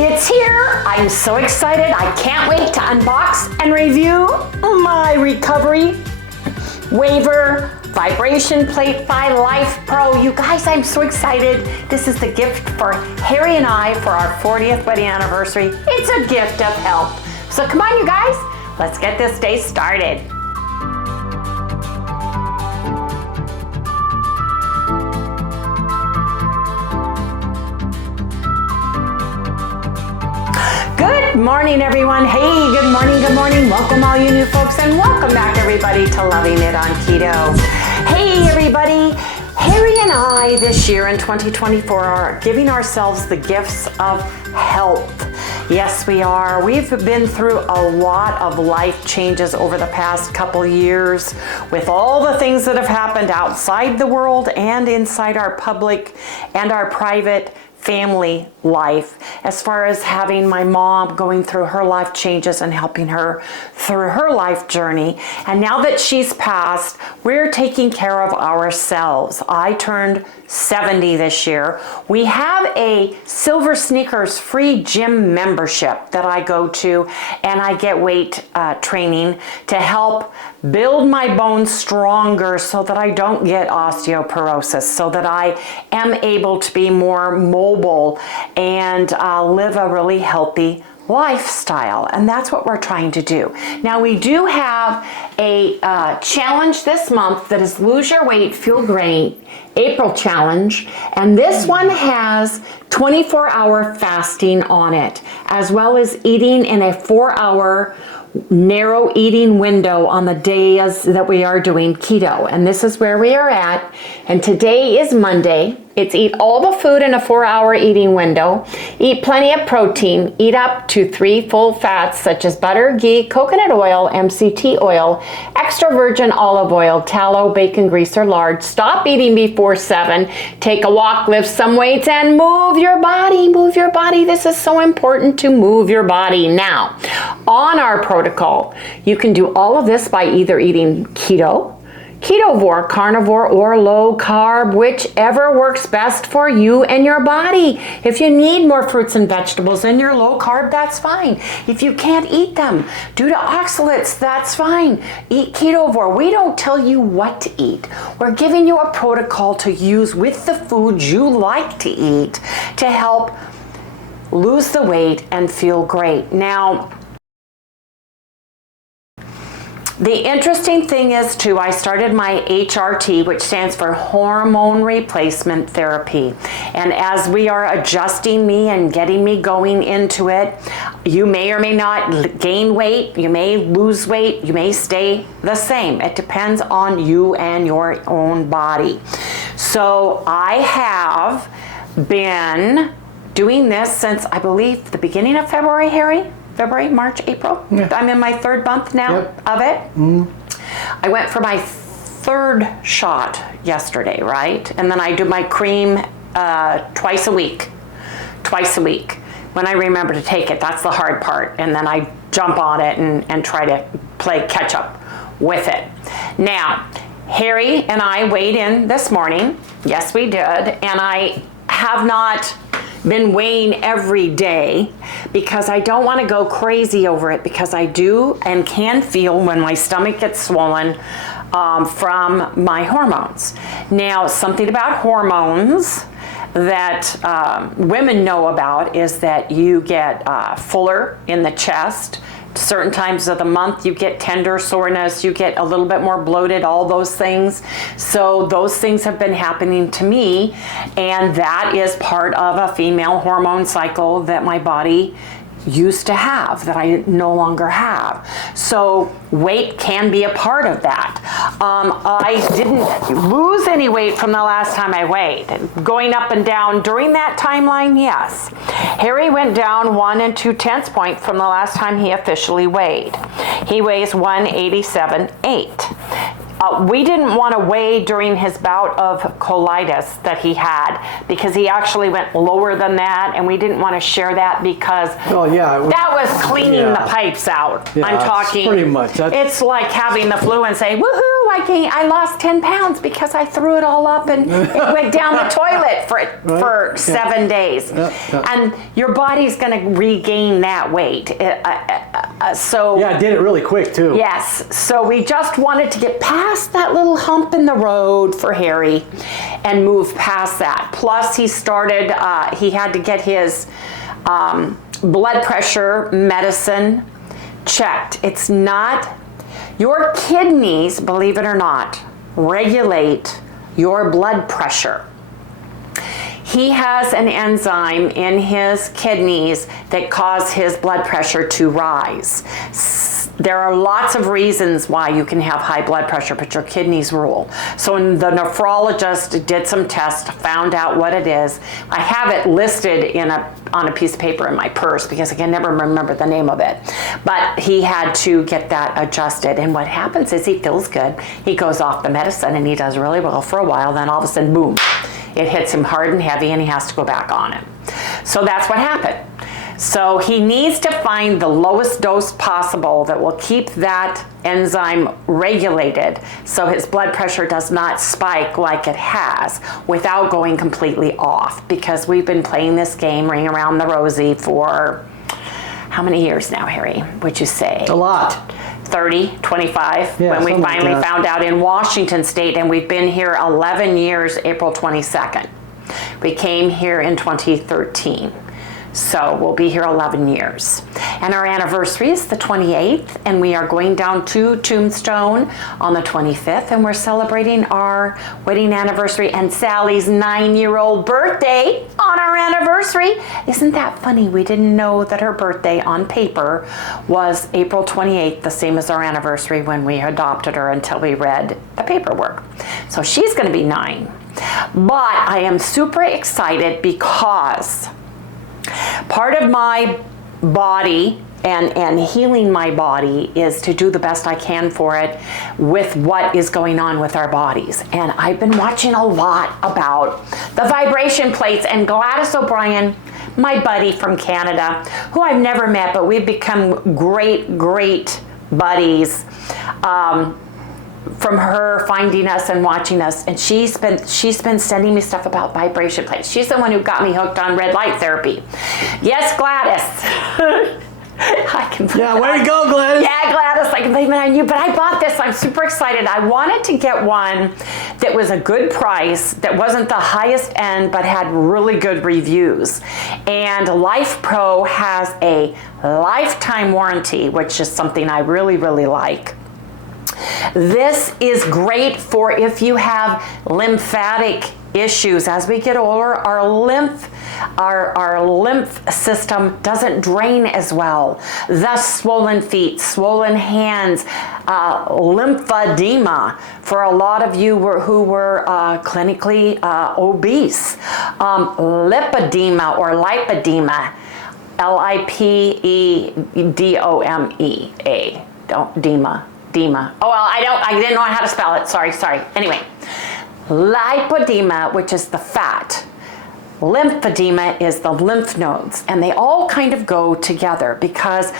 It's here. I'm so excited. I can't wait to unbox and review my recovery WEVOR vibration plate by Lifepro. You guys, I'm so excited. This is the gift for Harry and I for our 40th wedding anniversary. It's a gift of help. So come on, you guys, let's get this day started. Good morning, everyone. Hey, good morning, good morning. Welcome all you new folks, and welcome back everybody to Loving It on Keto. Hey everybody, Harry and I this year in 2024 are giving ourselves the gifts of health. Yes, we are. We've been through a lot of life changes over the past couple years with all the things that have happened outside the world and inside our public and our private family life, as far as having my mom going through her life changes and helping her through her life journey. And now that she's passed, we're taking care of ourselves. I turned 70 this year. We have a Silver Sneakers free gym membership that I go to, and I get weight training to help build my bones stronger so that I don't get osteoporosis, so that I am able to be more mobile and live a really healthy lifestyle. And that's what we're trying to do. Now, we do have a challenge this month that is Lose Your Weight, Feel Great April challenge. And this one has 24-hour fasting on it, as well as eating in a 4-hour narrow eating window on the days that we are doing keto. And this is where we are at. And today is Monday. It's eat all the food in a 4-hour eating window. Eat plenty of protein. Eat up to 3 full fats such as butter, ghee, coconut oil, MCT oil, extra virgin olive oil, tallow, bacon grease, or lard. Stop eating before 7. Take a walk, lift some weights, and move your body. Move your body. This is so important to move your body. Now, on our protocol, you can do all of this by either eating keto, ketovore, carnivore, or low carb, whichever works best for you and your body. If you need more fruits and vegetables and you're low carb, that's fine. If you can't eat them due to oxalates, that's fine. Eat ketovore. We don't tell you what to eat. We're giving you a protocol to use with the foods you like to eat to help lose the weight and feel great. Now, the interesting thing is too, I started my HRT, which stands for hormone replacement therapy. And as we are adjusting me and getting me going into it, you may or may not gain weight, you may lose weight, you may stay the same. It depends on you and your own body. So I have been doing this since, I believe, the beginning of February, Harry? February, March, April. Yeah. I'm in my 3rd month now of it. I went for my 3rd shot yesterday, right? And then I do my cream twice a week. When I remember to take it, that's the hard part. And then I jump on it and try to play catch up with it. Now, Harry and I weighed in this morning. Yes, we did. And I have not been weighing every day because I don't want to go crazy over it, because I do and can feel when my stomach gets swollen from my hormones. Now, something about hormones that women know about is that you get fuller in the chest. Certain times of the month you get tender soreness, you get a little bit more bloated, all those things. So those things have been happening to me, and that is part of a female hormone cycle that my body used to have that I no longer have. So weight can be a part of that. I didn't lose any weight from the last time I weighed. Going up and down during that timeline, yes. Harry went down 1 2/10 points from the last time he officially weighed. He weighs 187.8. We didn't want to weigh during his bout of colitis that he had, because he actually went lower than that, and we didn't want to share that because that was cleaning the pipes out. I'm talking pretty much. It's like having the flu and say, woohoo, I lost 10 pounds because I threw it all up and it went down the toilet for 7 days. And your body's going to regain that weight. So yeah, I did it really quick too. Yes. So we just wanted to get past that little hump in the road for Harry and move past that. Plus he started, he had to get his blood pressure medicine checked. It's not, your kidneys, believe it or not, regulate your blood pressure. He has an enzyme in his kidneys that cause his blood pressure to rise. There are lots of reasons why you can have high blood pressure, but your kidneys rule. So when the nephrologist did some tests, found out what it is. I have it listed on a piece of paper in my purse because I can never remember the name of it. But he had to get that adjusted. And what happens is he feels good. He goes off the medicine and he does really well for a while. Then all of a sudden, boom, it hits him hard and heavy and he has to go back on it. So that's what happened. So he needs to find the lowest dose possible that will keep that enzyme regulated so his blood pressure does not spike like it has without going completely off, because we've been playing this game, Ring Around the Rosie, for how many years now, Harry, would you say? A lot. 30, 25, yeah, when we finally like found out in Washington State, and we've been here 11 years, April 22nd. We came here in 2013. So we'll be here 11 years. And our anniversary is the 28th, and we are going down to Tombstone on the 25th, and we're celebrating our wedding anniversary and Sally's 9-year-old birthday on our anniversary. Isn't that funny? We didn't know that her birthday on paper was April 28th, the same as our anniversary when we adopted her, until we read the paperwork. So she's going to be 9. But I am super excited because part of my body and healing my body is to do the best I can for it with what is going on with our bodies. And I've been watching a lot about the vibration plates, and Gladys O'Brien, my buddy from Canada, who I've never met, but we've become great buddies, from her finding us and watching us, and she's been sending me stuff about vibration plates. She's the one who got me hooked on red light therapy. Yes, Gladys. I can blame yeah, way to go, Gladys. Yeah, Gladys, I can blame it on you. But I bought this. I'm super excited. I wanted to get one that was a good price, that wasn't the highest end, but had really good reviews. And Lifepro has a lifetime warranty, which is something I really like. This is great for if you have lymphatic issues. As we get older, our lymph system doesn't drain as well. Thus, swollen feet, swollen hands, lymphedema for a lot of you who were clinically obese, lipedema or lipedema, Lipedoma. Don't Dema. Oh, well, I didn't know how to spell it. Sorry. Anyway, lipedema, which is the fat. Lymphedema is the lymph nodes, and they all kind of go together, because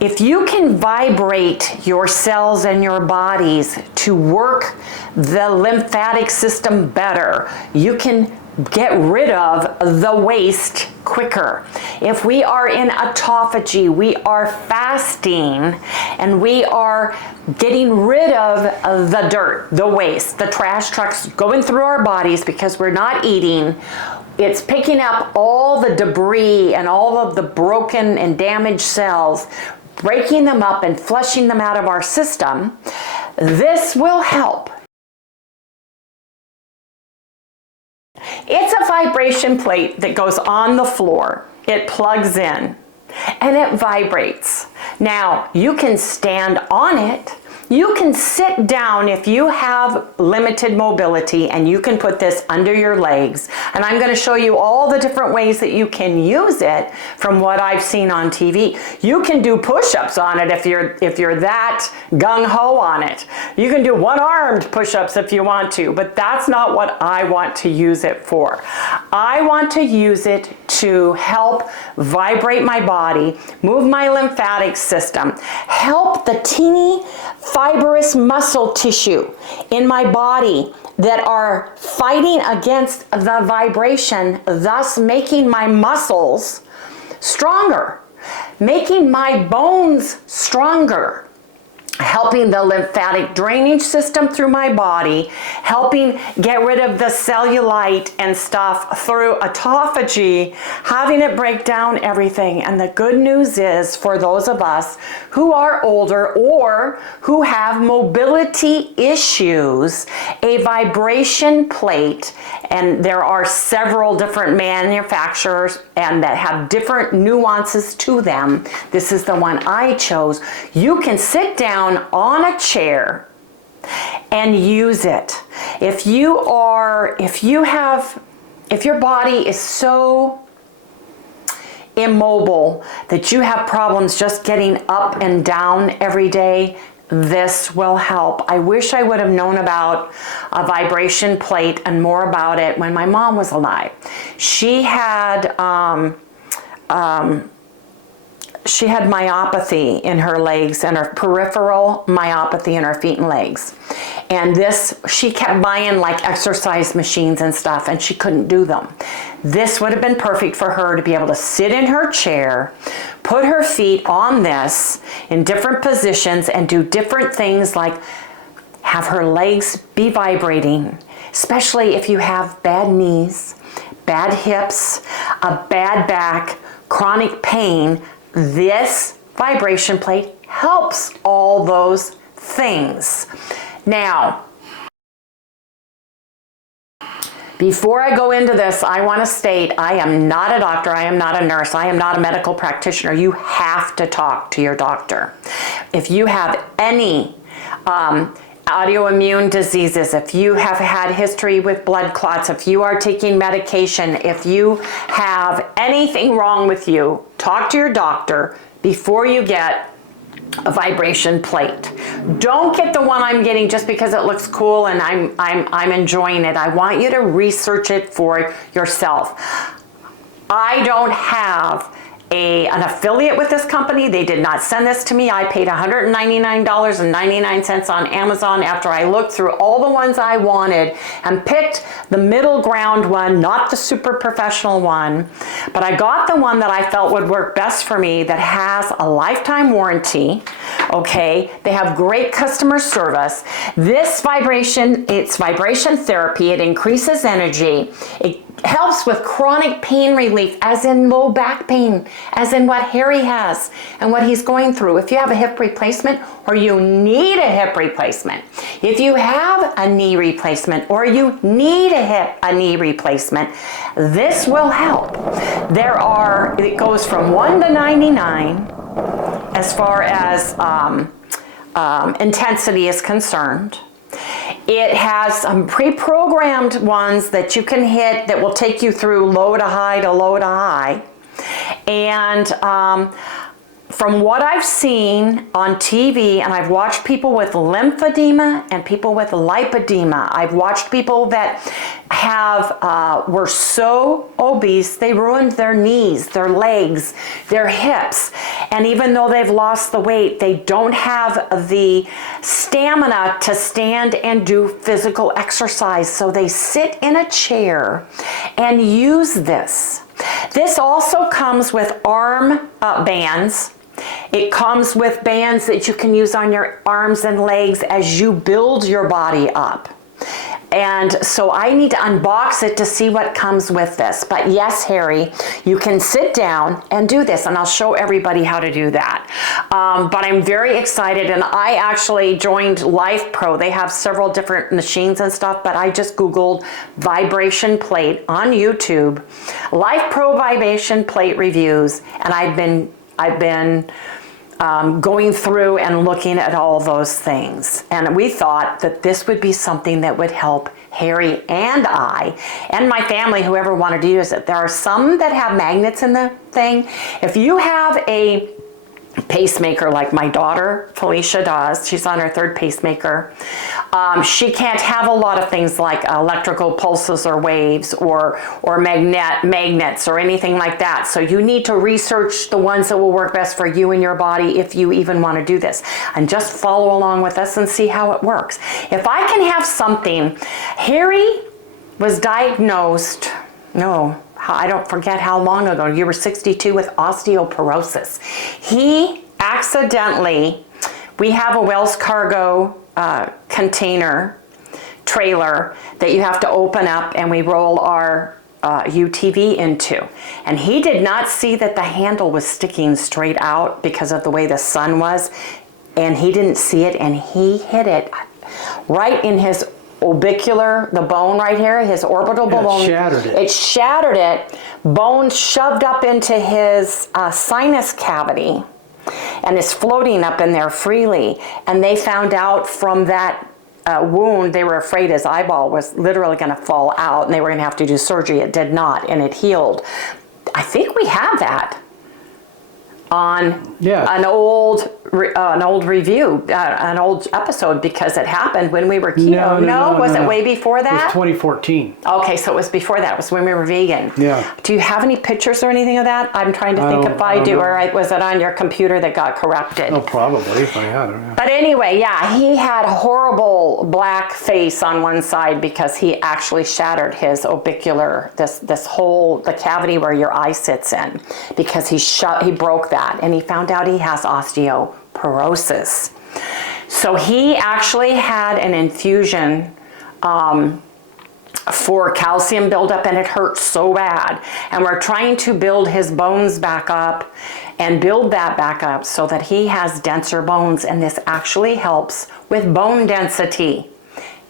if you can vibrate your cells and your bodies to work the lymphatic system better, you can get rid of the waste quicker. If we are in autophagy, we are fasting, and we are getting rid of the dirt, the waste, the trash trucks going through our bodies because we're not eating. It's picking up all the debris and all of the broken and damaged cells, breaking them up and flushing them out of our system. This will help. It's a vibration plate that goes on the floor. It plugs in and it vibrates. Now, you can stand on it. You can sit down if you have limited mobility, and you can put this under your legs. And I'm going to show you all the different ways that you can use it from what I've seen on TV. You can do push-ups on it if you're that gung-ho on it. You can do one-armed push-ups if you want to, but that's not what I want to use it for. I want to use it to help vibrate my body, move my lymphatic system, help the teeny fibrous muscle tissue in my body that are fighting against the vibration, thus making my muscles stronger, making my bones stronger, helping the lymphatic drainage system through my body, helping get rid of the cellulite and stuff through autophagy, having it break down everything. And the good news is, for those of us who are older or who have mobility issues, a vibration plate, and there are several different manufacturers and that have different nuances to them. This is the one I chose. You can sit down on a chair and use it. If your body is so immobile that you have problems just getting up and down every day, this will help. I wish I would have known about a vibration plate and more about it when my mom was alive. She had myopathy in her legs and her peripheral myopathy in her feet and legs. And this, she kept buying like exercise machines and stuff, and she couldn't do them. This would have been perfect for her to be able to sit in her chair, put her feet on this in different positions and do different things like have her legs be vibrating, especially if you have bad knees, bad hips, a bad back, chronic pain. This vibration plate helps all those things. Now, before I go into this, I want to state I am not a doctor, I am not a nurse, I am not a medical practitioner. You have to talk to your doctor. If you have any autoimmune diseases, if you have had history with blood clots, if you are taking medication, if you have anything wrong with you, talk to your doctor before you get a vibration plate. Don't get the one I'm getting just because it looks cool and I'm enjoying it. I want you to research it for yourself. I don't have an affiliate with this company. They did not send this to me. I paid $199.99 on Amazon after I looked through all the ones I wanted and picked the middle ground one, not the super professional one. But I got the one that I felt would work best for me, that has a lifetime warranty. Okay, they have great customer service. This vibration, it's vibration therapy. It increases energy. It helps with chronic pain relief, as in low back pain, as in what Harry has and what he's going through. If you have a hip replacement or you need a hip replacement, if you have a knee replacement or you need a knee replacement, this will help. It goes from 1 to 99 as far as intensity is concerned. It has some pre-programmed ones that you can hit that will take you through low to high to low to high. And from what I've seen on TV, and I've watched people with lymphedema and people with lipedema. I've watched people that were so obese they ruined their knees, their legs, their hips. And even though they've lost the weight, they don't have the stamina to stand and do physical exercise. So they sit in a chair and use this. This also comes with arm bands. It comes with bands that you can use on your arms and legs as you build your body up. And so I need to unbox it to see what comes with this. But yes, Harry, you can sit down and do this, and I'll show everybody how to do that. But I'm very excited, and I actually joined Lifepro. They have several different machines and stuff, but I just Googled vibration plate on YouTube, Lifepro vibration plate reviews, and I've been going through and looking at all those things. And we thought that this would be something that would help Harry and I and my family, whoever wanted to use it. There are some that have magnets in the thing. If you have a pacemaker like my daughter Felicia does. She's on her 3rd pacemaker. She can't have a lot of things like electrical pulses or waves or magnets or anything like that. So you need to research the ones that will work best for you and your body if you even want to do this. And just follow along with us and see how it works. If I can have something, Harry was diagnosed, I don't forget how long ago, you were 62, with osteoporosis. He accidentally, we have a Wells Cargo container trailer that you have to open up and we roll our UTV into. And he did not see that the handle was sticking straight out because of the way the sun was. And he didn't see it, and he hit it right in his orbicular, the bone right here, his orbital bone. It shattered it. It shattered it. Bone shoved up into his sinus cavity and is floating up in there freely. And they found out from that wound, they were afraid his eyeball was literally going to fall out and they were going to have to do surgery. It did not, and it healed. I think we have that on an old review, an old episode, because it happened when we were keto. No, was it way before that? It was 2014. Okay, so it was before that. It was when we were vegan. Yeah. Do you have any pictures or anything of that? I'm trying to think if I do, or was it on your computer that got corrupted? Oh, probably, if I had it. Yeah. But anyway, yeah, he had a horrible black face on one side because he actually shattered his orbicular, this whole, the cavity where your eye sits in, because he broke that, and he found out he has osteoporosis. So he actually had an infusion for calcium buildup, and it hurt so bad. And we're trying to build his bones back up and build that back up so that he has denser bones, and this actually helps with bone density.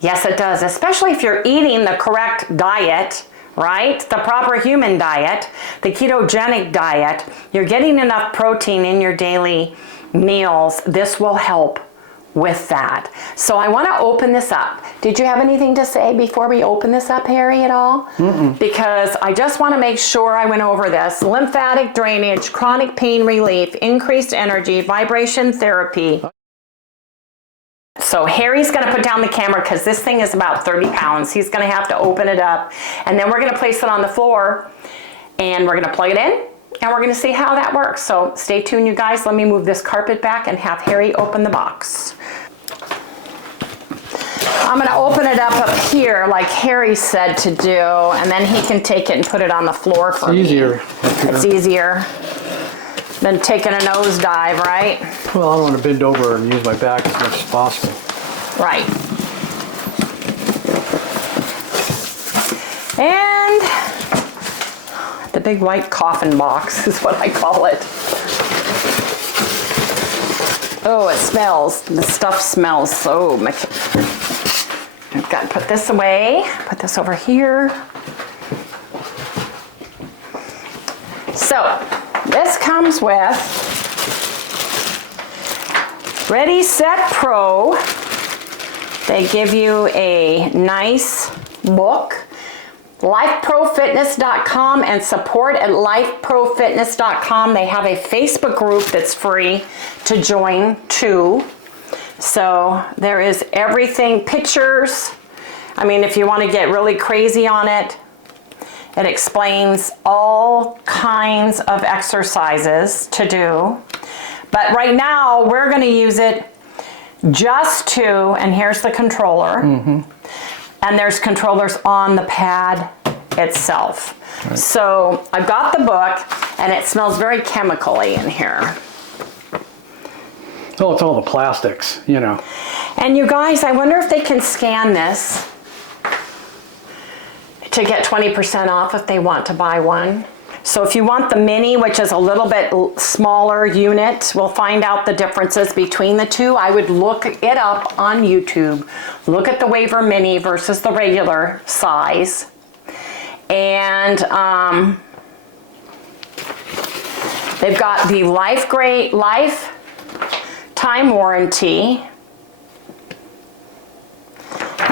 Yes, it does, especially if you're eating the correct diet, right? The proper human diet, the ketogenic diet. You're getting enough protein in your daily meals. This will help with that. So I want to open this up. Did you have anything to say before we open this up, Harry, at all? Because I just want to make sure I went over this. Lymphatic drainage, chronic pain relief, increased energy, vibration therapy. So Harry's going to put down the camera because this thing is about 30 pounds. He's going to have to open it up, and then we're going to place it on the floor, and we're going to plug it in, and we're going to see how that works. So stay tuned, you guys. Let me move this carpet back and have Harry open the box. I'm going to open it up here like Harry said to do, and then he can take it and put it on the floor for me. It's easier than taking a nosedive, right? Well, I don't want to bend over and use my back as much as possible. Right. And the big white coffin box is what I call it. Oh, it smells. The stuff smells so much. I've got to put this away. Put this over here. So, this comes with Ready, Set, Pro. They give you a nice book. Lifeprofitness.com and support at lifeprofitness.com. They have a Facebook group that's free to join too. So there is everything, pictures. I mean, if you want to get really crazy on it, it explains all kinds of exercises to do. But right now, we're going to use it just to, and here's the controller. And there's controllers on the pad itself. Right. So I've got the book, and it smells very chemically in here. Oh, it's all the plastics, you know. And you guys, I wonder if they can scan this to get 20% off if they want to buy one. So if you want the mini, which is a little bit smaller unit, we'll find out the differences between the two. I would look it up on YouTube. Look at the WEVOR mini versus the regular size. And they've got the lifetime warranty.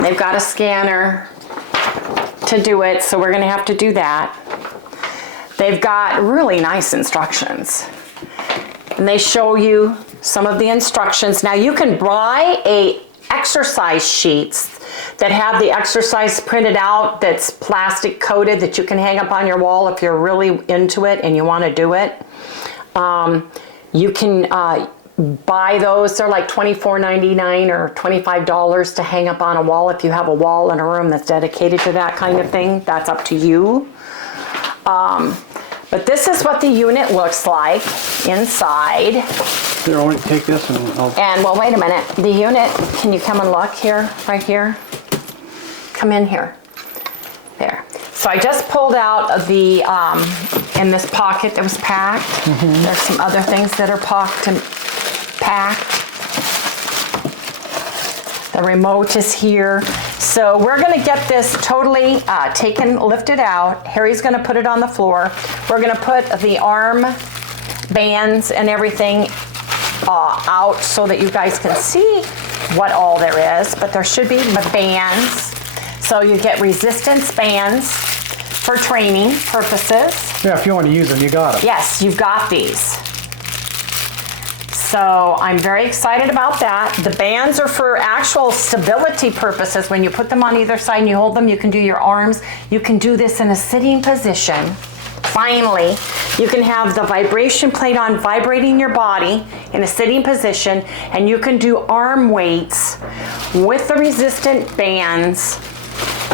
They've got a scanner to do it, so we're going to have to do that. They've got really nice instructions. and they show you some of the instructions. Now you can buy exercise sheets that have the exercise printed out that's plastic coated that you can hang up on your wall if you're really into it and you want to do it. You can buy those. They're like $24.99 or $25 to hang up on a wall if you have a wall in a room that's dedicated to that kind of thing. That's up to you. But this is what the unit looks like inside. Here, I want to take this and well, wait a minute. The unit, can you come and look here, right here? Come in here. There. So I just pulled out of the, in this pocket that was packed. There's some other things that are packed. The remote is here. So we're gonna get this totally lifted out. Harry's gonna put it on the floor. We're gonna put the arm bands and everything out so that you guys can see what all there is, but there should be bands. So you get resistance bands for training purposes. yeah, if you want to use them, you got them. Yes, you've got these. So I'm very excited about that. The bands are for actual stability purposes. When you put them on either side and you hold them, you can do your arms. You can do this in a sitting position. Finally, you can have the vibration plate on vibrating your body in a sitting position, and you can do arm weights with the resistant bands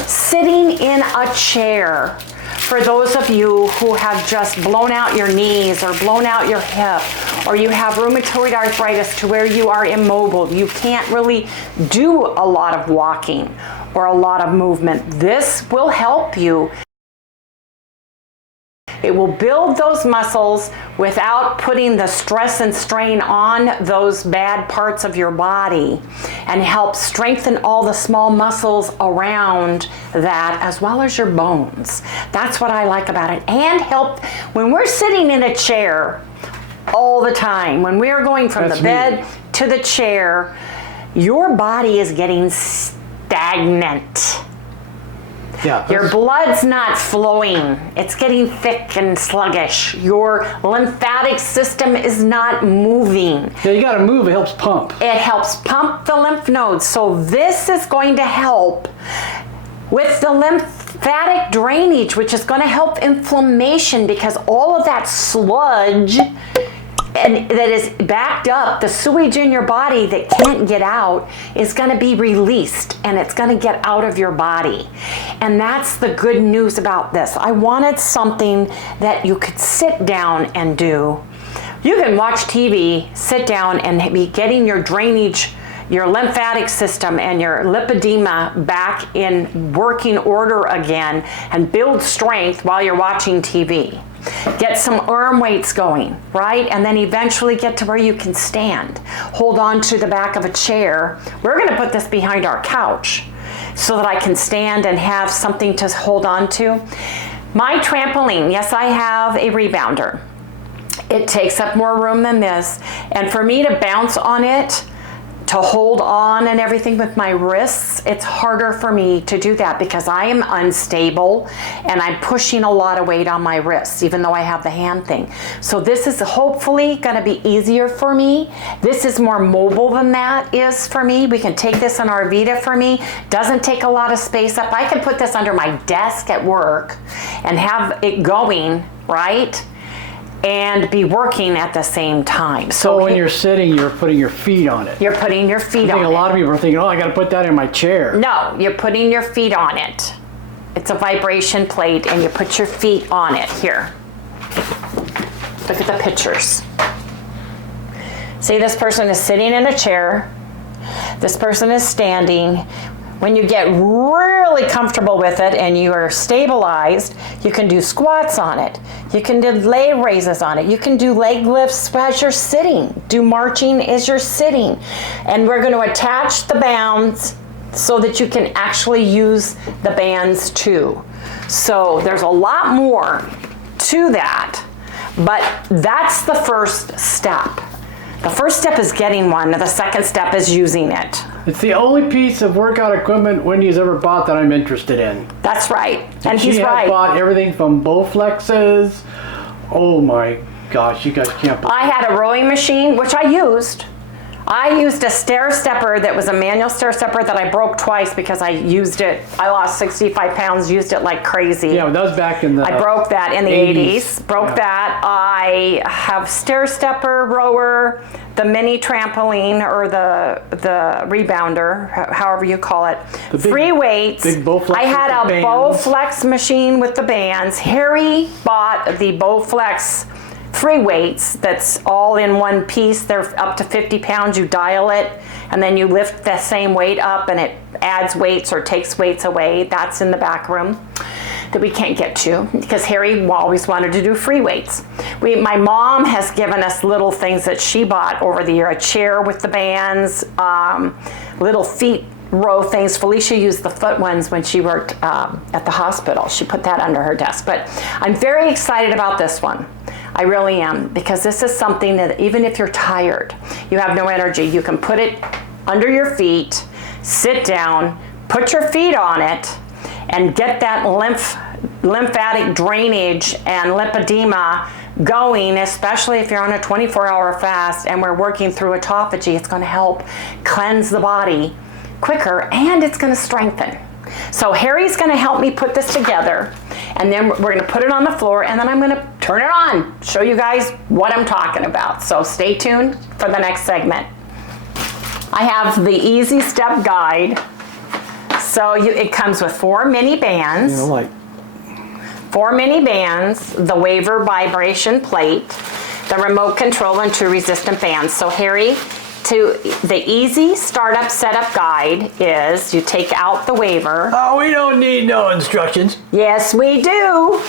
sitting in a chair. For those of you who have just blown out your knees or blown out your hip, or you have rheumatoid arthritis to where you are immobile, you can't really do a lot of walking or a lot of movement, this will help you. It will build those muscles without putting the stress and strain on those bad parts of your body, and help strengthen all the small muscles around that as well as your bones. That's what I like about it. And help when we're sitting in a chair all the time, when we're going from the bed to the chair, your body is getting stagnant. Yeah. Your blood's not flowing. It's getting thick and sluggish. Your lymphatic system is not moving. Yeah, you gotta move, it helps pump. It helps pump the lymph nodes. So this is going to help with the lymphatic drainage, which is going to help inflammation, because all of that sludge and that is backed up, the sewage in your body that can't get out, is going to be released, and it's going to get out of your body. And that's the good news about this. I wanted something that you could sit down and do. You can watch TV, sit down, and be getting your drainage, your lymphatic system and your lipedema back in working order again, and build strength while you're watching TV. Get some arm weights going, right? And then eventually get to where you can stand. Hold on to the back of a chair. We're going to put this behind our couch so that I can stand and have something to hold on to. My trampoline, yes, I have a rebounder. It takes up more room than this. And for me to bounce on it, to hold on and everything with my wrists, it's harder for me to do that because I am unstable and I'm pushing a lot of weight on my wrists, even though I have the hand thing. So this is hopefully gonna be easier for me. This is more mobile than that is for me. We can take this in our Vita for me. Doesn't take a lot of space up. I can put this under my desk at work and have it going, right? And be working at the same time. So when you're sitting, you're putting your feet on it. You're putting your feet on it. I think a lot of people are thinking, oh, I got to put that in my chair. No, you're putting your feet on it. It's a vibration plate, and you put your feet on it. Here. Look at the pictures. See, this person is sitting in a chair. This person is standing. When you get really comfortable with it and you are stabilized, you can do squats on it. You can do leg raises on it. You can do leg lifts as you're sitting. Do marching as you're sitting. And we're going to attach the bands so that you can actually use the bands too. So there's a lot more to that, but that's the first step. The first step is getting one. The second step is using it. It's the only piece of workout equipment Wendy's ever bought that I'm interested in. That's right. And she he's has right. bought everything from Bowflexes. Oh my gosh, you guys can't believe I had a rowing machine, which I used. I used a stair stepper that was a manual stair stepper that I broke twice because I used it. I lost 65 pounds, used it like crazy. Yeah, that was back in the I broke that in the 80s. Broke that. I have stair stepper, rower, the mini trampoline or the rebounder, however you call it. The big, free weights. Big Bowflex I had a bands. Bowflex machine with the bands. Harry bought the Bowflex free weights that's all in one piece. They're up to 50 pounds. You dial it and then you lift the same weight up and it adds weights or takes weights away. That's in the back room that we can't get to because Harry always wanted to do free weights. My mom has given us little things that she bought over the year, a chair with the bands, little feet row things. Felicia used the foot ones when she worked at the hospital. She put that under her desk. But I'm very excited about this one. I really am, because this is something that even if you're tired, you have no energy, you can put it under your feet, sit down, put your feet on it, and get that lymphatic drainage and lymphedema going, especially if you're on a 24-hour fast and we're working through autophagy. It's going to help cleanse the body quicker and it's going to strengthen. So Harry's going to help me put this together, and then we're going to put it on the floor, and then I'm going to turn it on, show you guys what I'm talking about. So stay tuned for the next segment. I have the easy step guide. So it comes with 4 mini bands. You know, like 4 mini bands, the WEVOR vibration plate, the remote control, and 2 resistant bands. So Harry, the easy startup setup guide is you take out the WEVOR. Oh, we don't need no instructions. Yes, we do.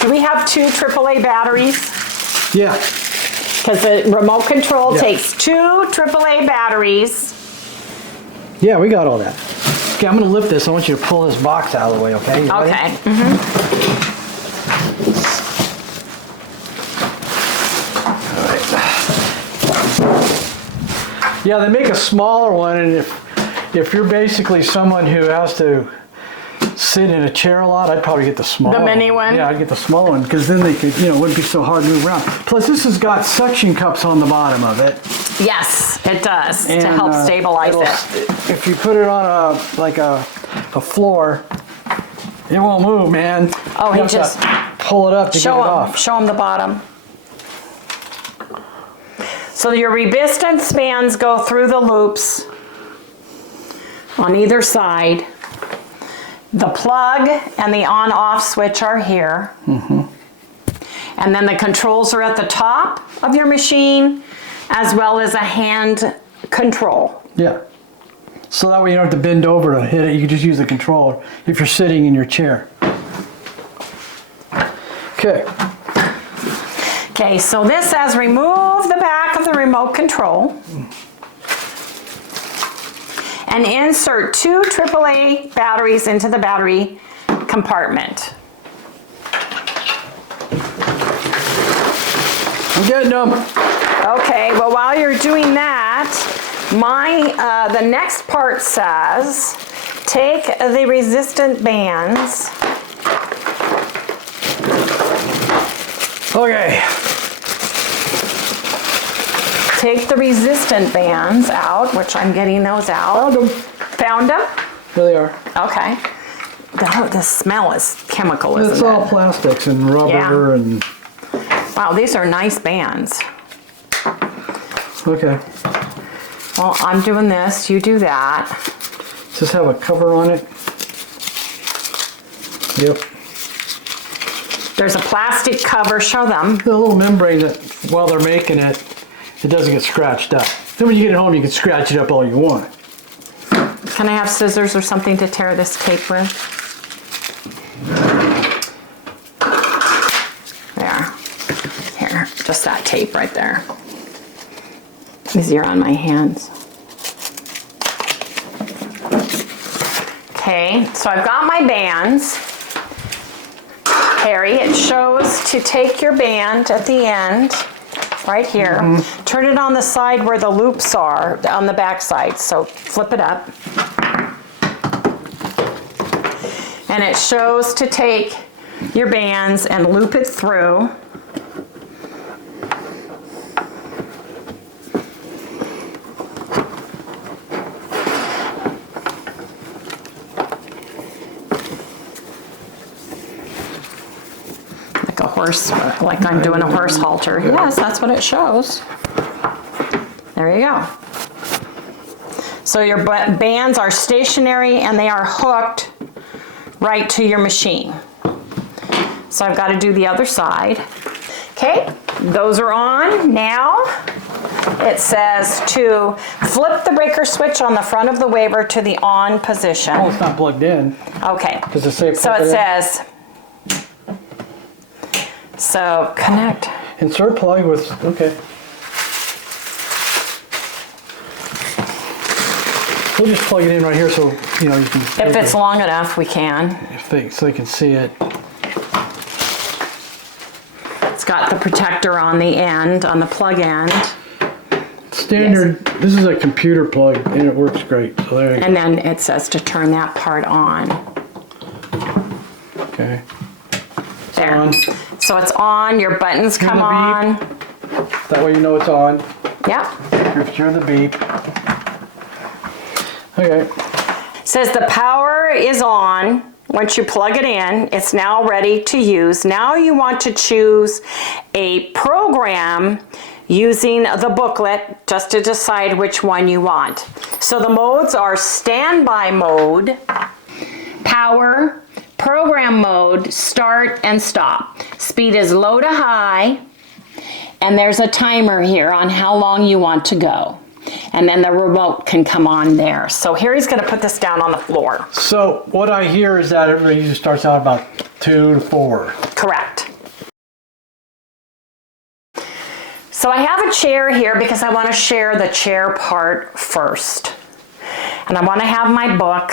Do we have 2 AAA batteries? Yeah. Because the remote control takes 2 AAA batteries. Yeah, we got all that. Okay, I'm going to lift this. I want you to pull this box out of the way, okay? You ready? Okay. Yeah, they make a smaller one, and if you're basically someone who has to sit in a chair a lot, I'd probably get the smaller The mini one? Yeah, I'd get the smaller one, because then they could, it wouldn't be so hard to move around. Plus, this has got suction cups on the bottom of it. Yes, it does, And, to help stabilize it. If you put it on a floor, it won't move, man. Oh, You he have to just pull it up to get it off. Show him the bottom. So your resistance bands go through the loops on either side. The plug and the on-off switch are here. And then the controls are at the top of your machine, as well as a hand control. Yeah. So that way you don't have to bend over to hit it. You can just use the controller if you're sitting in your chair. Okay. Okay, so this says remove the back of the remote control and insert 2 AAA batteries into the battery compartment. I'm getting them. Okay, well, while you're doing that, the next part says take the resistant bands. Okay. Take the resistant bands out, which I'm getting those out. Found them. Found them? There they are. Okay. The smell is chemical, isn't it? It's all plastics and rubber and... Wow, these are nice bands. Okay. Well, I'm doing this, you do that. Does this have a cover on it? Yep. There's a plastic cover, show them. The little membrane that, while they're making it, it doesn't get scratched up. Then when you get it home, you can scratch it up all you want. Can I have scissors or something to tear this tape with? There. Here, just that tape right there. Easier on my hands. Okay, so I've got my bands. Harry, it shows to take your band at the end, right here, turn it on the side where the loops are, on the back side, so flip it up. And it shows to take your bands and loop it through. horse, like I'm doing a horse halter. Yes, that's what it shows. There you go. So your bands are stationary and they are hooked right to your machine. So I've got to do the other side. Okay, those are on. Now it says to flip the breaker switch on the front of the WEVOR to the on position. Oh, it's not plugged in. Okay. Does it say so plug it in? says, so connect. Insert plug with, okay. We'll just plug it in right here so, you know, you can... If it's long enough, we can. So they can see it. It's got the protector on the end, on the plug end. Standard, yes. This is a computer plug and it works great. So there you go. And then it says to turn that part on. Okay. It's there. on. So it's on, your buttons come on. That way you know it's on. Yep. Hear the beep. Okay. Says the power is on. Once you plug it in, it's now ready to use. Now you want to choose a program using the booklet just to decide which one you want. So the modes are standby mode, power, program mode, start and stop. Speed is low to high, and there's a timer here on how long you want to go. And then the remote can come on there. So here he's going to put this down on the floor. So what I hear is that everybody usually starts out about 2 to 4. Correct. So I have a chair here because I want to share the chair part first. And I want to have my book.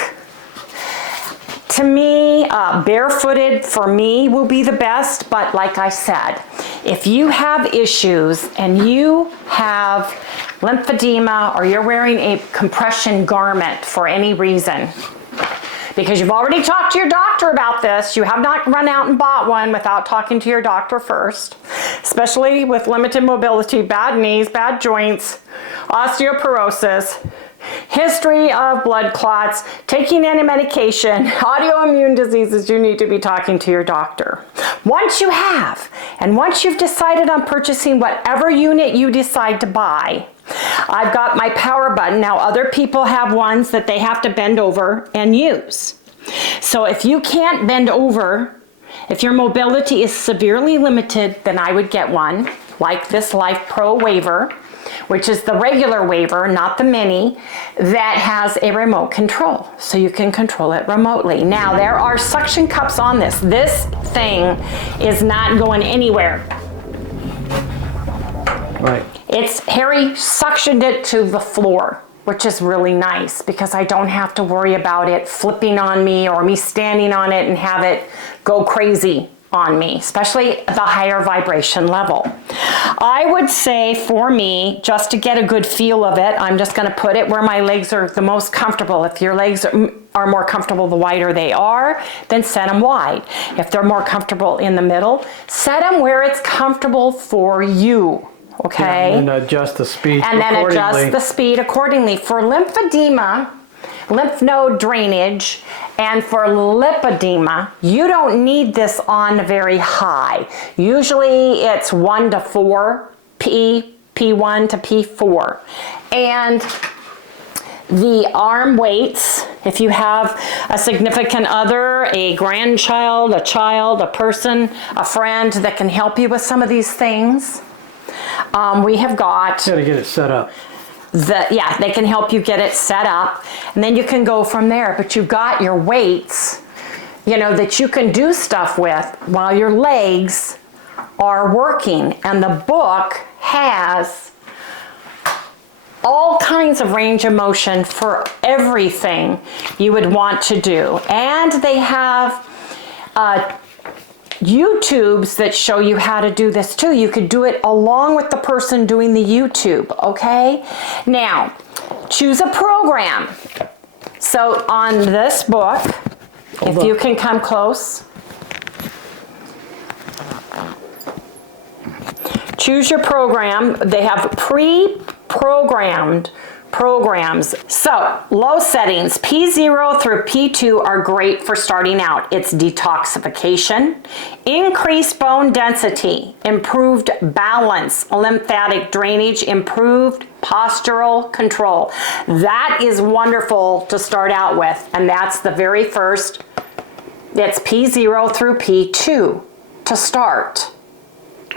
To me, barefooted for me will be the best, but like I said, if you have issues and you have lymphedema or you're wearing a compression garment for any reason, because you've already talked to your doctor about this, you have not run out and bought one without talking to your doctor first, especially with limited mobility, bad knees, bad joints, osteoporosis, history of blood clots, taking any medication, autoimmune diseases, you need to be talking to your doctor. Once you have, and once you've decided on purchasing whatever unit you decide to buy, I've got my power button. Now other people have ones that they have to bend over and use. So if you can't bend over, if your mobility is severely limited, then I would get one like this Lifepro WEVOR, which is the regular WEVOR, not the mini, that has a remote control. So you can control it remotely. Now there are suction cups on this. This thing is not going anywhere. Right. Harry suctioned it to the floor, which is really nice because I don't have to worry about it flipping on me or me standing on it and have it go crazy on me, especially the higher vibration level. I would say for me, just to get a good feel of it, I'm just going to put it where my legs are the most comfortable. If your legs are more comfortable the wider they are, then set them wide. If they're more comfortable in the middle, set them where it's comfortable for you. Okay? Yeah, and adjust the speed and then adjust the speed accordingly. For lymphedema, lymph node drainage, and for lipedema, you don't need this on very high. Usually it's 1 to 4, P1 to P4. And the arm weights, if you have a significant other, a grandchild, a child, a person, a friend that can help you with some of these things, we have got... You gotta get it set up. Yeah, they can help you get it set up, and then you can go from there. But you've got your weights, you know, that you can do stuff with while your legs are working. And the book has all kinds of range of motion for everything you would want to do. And they have YouTubes that show you how to do this too. You could do it along with the person doing the YouTube, okay? Now, choose a program. So on this book, if you can come close, choose your program. They have pre-programmed programs. So low settings, P0 through P2 are great for starting out. It's detoxification, increased bone density, improved balance, lymphatic drainage, improved postural control. That is wonderful to start out with, and that's the very first. It's P0 through P2 to start.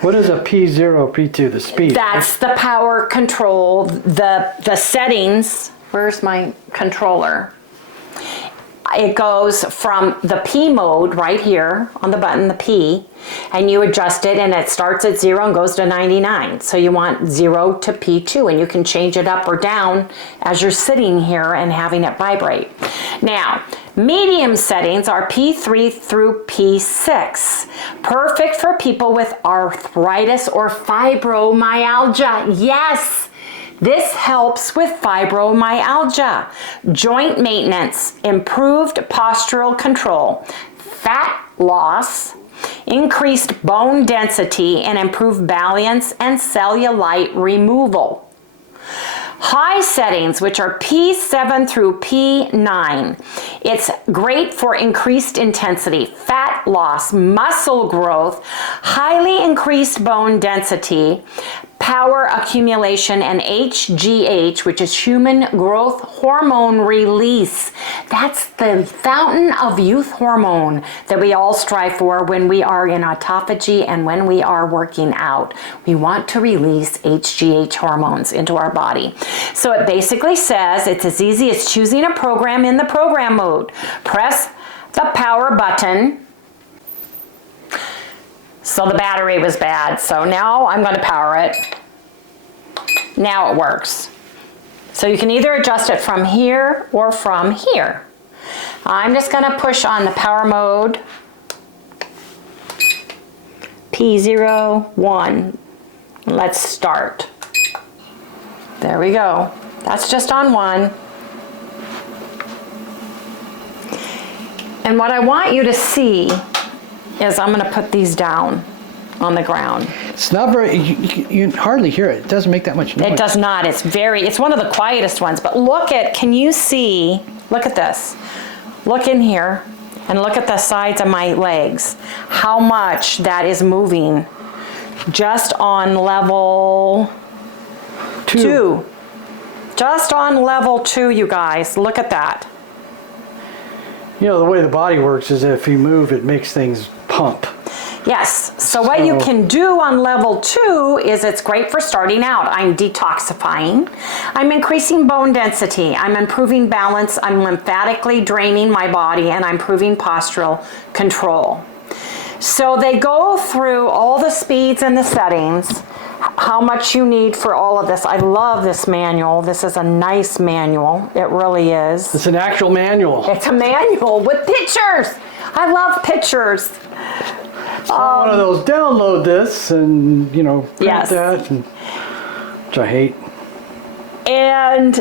What is a P0, P2, the speed? That's the power control, the settings. Where's my controller? It goes from the P mode right here on the button, the P, and you adjust it, and it starts at 0 and goes to 99. So you want 0 to P2, and you can change it up or down as you're sitting here and having it vibrate. Now, medium settings are P3 through P6. Perfect for people with arthritis or fibromyalgia. Yes! This helps with fibromyalgia, joint maintenance, improved postural control, fat loss, increased bone density, and improved balance and cellulite removal. High settings, which are P7 through P9. It's great for increased intensity, fat loss, muscle growth, highly increased bone density, power accumulation, and HGH, which is human growth hormone release. That's the fountain of youth hormone that we all strive for when we are in autophagy and when we are working out. We want to release HGH hormones into our body. So it basically says it's as easy as choosing a program in the program mode. Press the power button. So the battery was bad, so now I'm going to power it. Now it works. So you can either adjust it from here or from here. I'm just going to push on the power mode. P0, 1. Let's start. There we go. That's just on 1. And what I want you to see is I'm going to put these down on the ground. It's not very, you hardly hear it. It doesn't make that much noise. It does not. It's one of the quietest ones. But can you see, look at this. Look in here and look at the sides of my legs. How much that is moving just on level 2. Just on level 2, you guys. Look at that. You know, the way the body works is if you move, it makes things pump. Yes, so what you can do on level 2 is it's great for starting out. I'm detoxifying, I'm increasing bone density, I'm improving balance, I'm lymphatically draining my body, and I'm improving postural control. So they go through all the speeds and the settings, how much you need for all of this. I love this manual. This is a nice manual. It really is. It's an actual manual. It's a manual with pictures. I love pictures. It's not one of those download this and, you know, print that, and, which I hate. And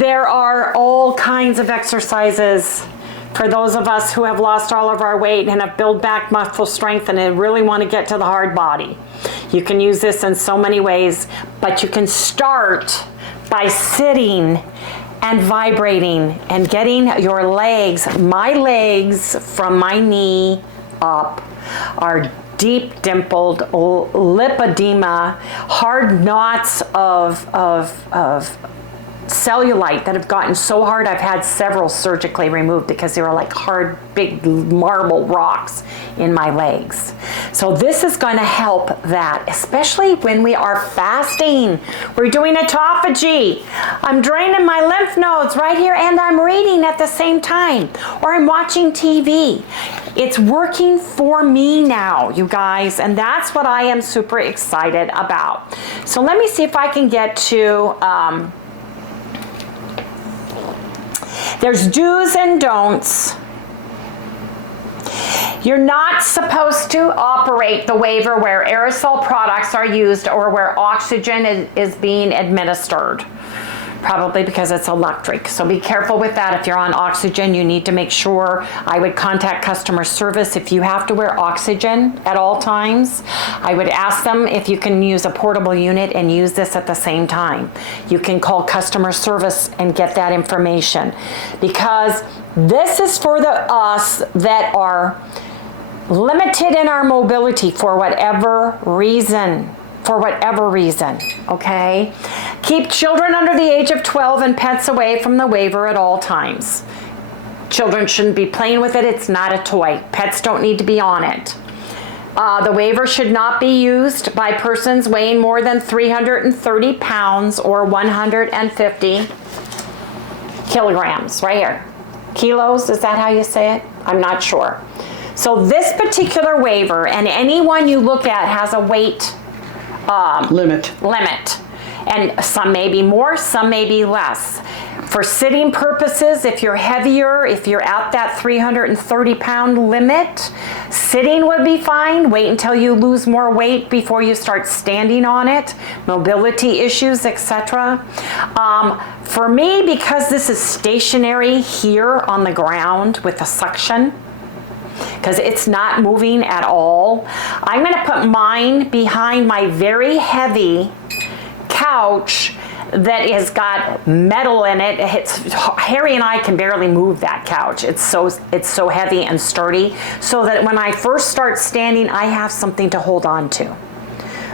there are all kinds of exercises for those of us who have lost all of our weight and have built back muscle strength and really want to get to the hard body. You can use this in so many ways, but you can start by sitting and vibrating and getting your legs, my legs from my knee up are deep dimpled, lipedema, hard knots of cellulite that have gotten so hard I've had several surgically removed because they were like hard, big marble rocks in my legs. So this is going to help that, especially when we are fasting. We're doing autophagy. I'm draining my lymph nodes right here and I'm reading at the same time, or I'm watching TV. It's working for me now, you guys, and that's what I am super excited about. So let me see if I can get to there's do's and don'ts. You're not supposed to operate the waiver where aerosol products are used or where oxygen is being administered. probably because it's electric. So be careful with that. If you're on oxygen, you need to make sure, I would contact customer service if you have to wear oxygen at all times. I would ask them if you can use a portable unit and use this at the same time. You can call customer service and get that information, because this is for us that are limited in our mobility for whatever reason. Okay? Keep children under the age of 12 and pets away from the WEVOR at all times. Children shouldn't be playing with it. It's not a toy. Pets don't need to be on it. The WEVOR should not be used by persons weighing more than 330 pounds or 150 kilograms, right here. Kilos, is that how you say it? I'm not sure. So this particular WEVOR, and any one you look at, has a weight limit. And some may be more, some may be less. For sitting purposes, if you're heavier, if you're at that 330 pound limit, sitting would be fine. Wait until you lose more weight before you start standing on it. Mobility issues, etc. For me, because this is stationary here on the ground with the suction, because it's not moving at all, I'm going to put mine behind my very heavy couch that has got metal in it. Harry and I can barely move that couch. It's so heavy and sturdy, so that when I first start standing, I have something to hold on to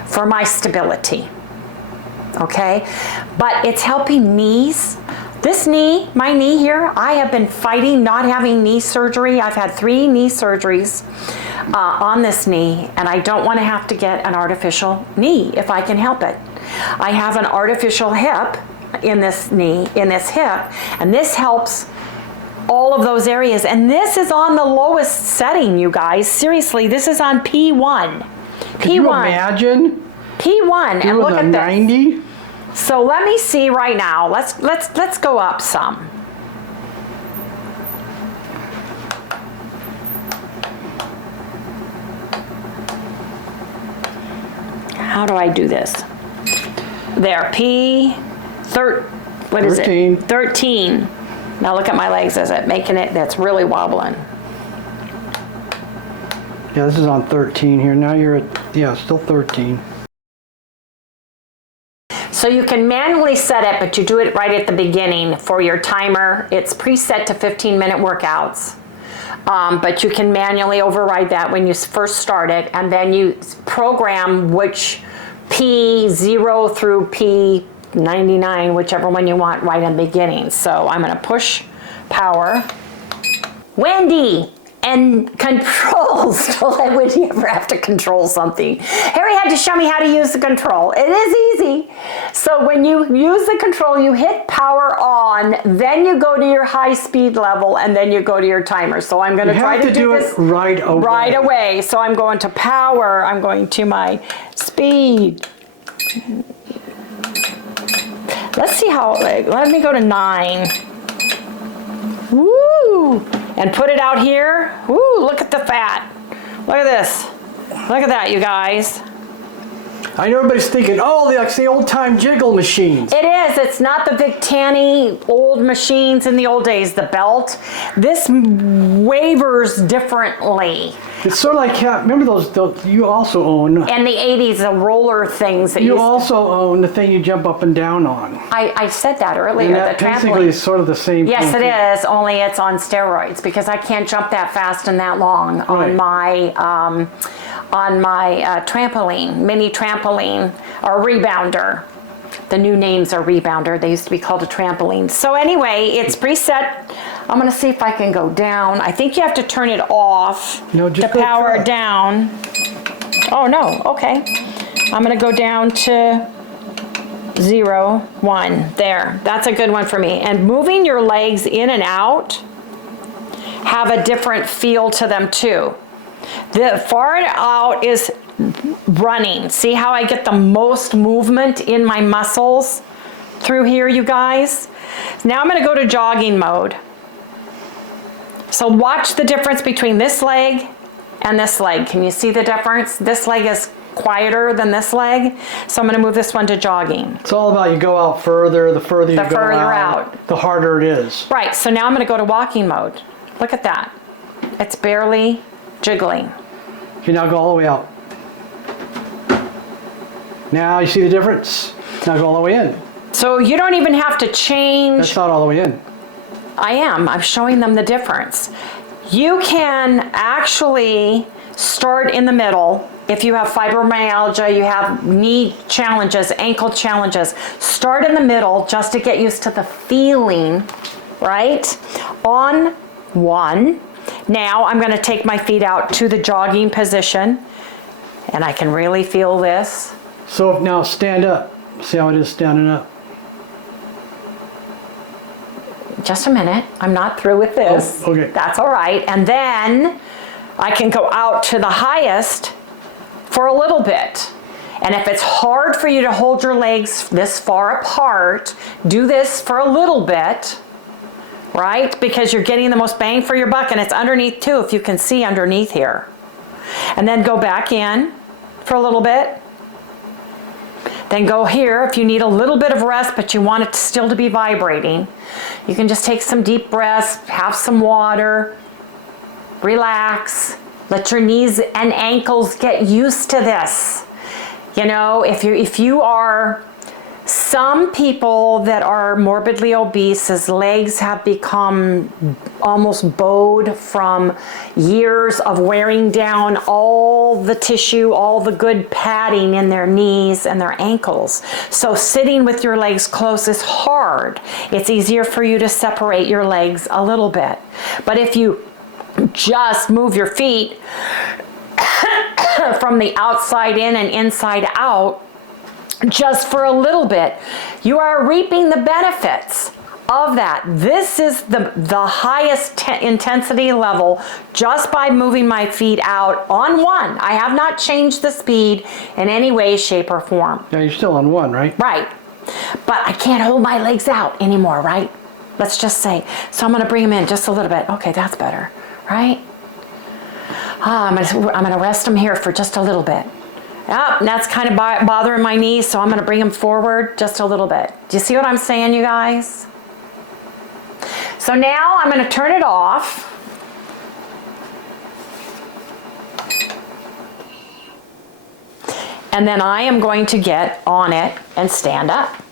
for my stability. Okay? But it's helping knees. This knee, my knee here, I have been fighting not having knee surgery. I've had 3 knee surgeries on this knee, and I don't want to have to get an artificial knee if I can help it. I have an artificial hip in this knee, in this hip, and this helps all of those areas. And this is on the lowest setting, you guys. Seriously, this is on P1. Can you imagine? P1, and look at this. 90? So let me see right now. Let's go up some. How do I do this? There, what is it? 13. Now look at my legs. Is it making it? That's really wobbling. Yeah, this is on 13 here. Now you're at, yeah, still 13. So you can manually set it, but you do it right at the beginning for your timer. It's preset to 15-minute workouts. But you can manually override that when you first start it, and then you program which P0 through P99, whichever one you want, right in the beginning. So I'm going to push power. Wendy! And controls. Don't let Wendy ever have to control something. Harry had to show me how to use the control. It is easy. So when you use the control, you hit power on, then you go to your high speed level, and then you go to your timer. So I'm going to try to do this right away. Right away. So I'm going to power. I'm going to my speed. Let's see how, let me go to 9. Woo! And put it out here. Woo, look at the fat. Look at this. Look at that, you guys. I know everybody's thinking, oh, that's the old-time jiggle machines. It is. It's not the Victani old machines in the old days, the belt. This wavers differently. It's sort of like, remember those you also own. In the 80s, the roller things that you also own the thing you jump up and down on. I said that earlier, and that the trampoline. Basically is sort of the same thing. Yes, it is, only it's on steroids, because I can't jump that fast and that long on my trampoline, mini trampoline, or rebounder. The new names are rebounder. They used to be called a trampoline. So anyway, it's preset. I'm going to see if I can go down. I think you have to turn it off to power it down. Oh, no. Okay. I'm going to go down to 0, 1. There. That's a good one for me. And moving your legs in and out have a different feel to them, too. The far out is running. See how I get the most movement in my muscles through here, you guys? Now I'm going to go to jogging mode. So watch the difference between this leg and this leg. Can you see the difference? This leg is quieter than this leg. So I'm going to move this one to jogging. It's all about you go out further, the further you go out, the harder it is. Right, so now I'm going to go to walking mode. Look at that. It's barely jiggling. Okay, now go all the way out. Now you see the difference? Now go all the way in. So you don't even have to change. That's not all the way in. I'm showing them the difference. You can actually start in the middle. If you have fibromyalgia, you have knee challenges, ankle challenges, start in the middle just to get used to the feeling, right? On one. Now I'm going to take my feet out to the jogging position, and I can really feel this. So now stand up. See how it is standing up. Just a minute, I'm not through with this. Oh, okay. That's all right. And then I can go out to the highest for a little bit. And if it's hard for you to hold your legs this far apart, do this for a little bit, right? Because you're getting the most bang for your buck, and it's underneath too, if you can see underneath here. And then go back in for a little bit. Then go here if you need a little bit of rest, but you want it still to be vibrating. You can just take some deep breaths, have some water, relax, let your knees and ankles get used to this. You know, if you are, some people that are morbidly obese, his legs have become almost bowed from years of wearing down all the tissue, all the good padding in their knees and their ankles. So sitting with your legs close is hard. It's easier for you to separate your legs a little bit. But if you just move your feet from the outside in and inside out, just for a little bit, you are reaping the benefits of that. This is the highest intensity level just by moving my feet out on one. I have not changed the speed in any way, shape, or form. Yeah, you're still on one, right? Right. But I can't hold my legs out anymore, right? Let's just say. So I'm going to bring them in just a little bit. Okay, that's better, right? I'm going to rest them here for just a little bit. Yep, that's kind of bothering my knees, so I'm going to bring them forward just a little bit. Do you see what I'm saying, you guys? So now I'm going to turn it off. And then I am going to get on it and stand up.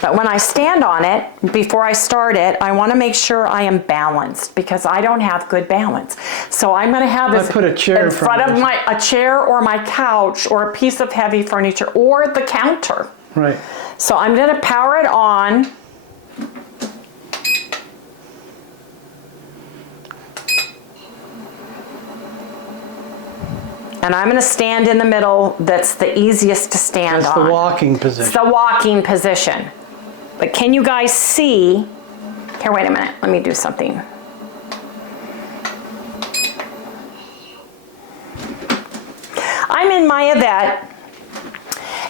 But when I stand on it, before I start it, I want to make sure I am balanced because I don't have good balance. So I'm going to have this put a chair in front of a chair or my couch or a piece of heavy furniture or the counter. Right. So I'm going to power it on. And I'm going to stand in the middle. That's the easiest to stand on. That's the walking position. It's the walking position. But can you guys see? Here, wait a minute. Let me do something. I'm in my Yvette,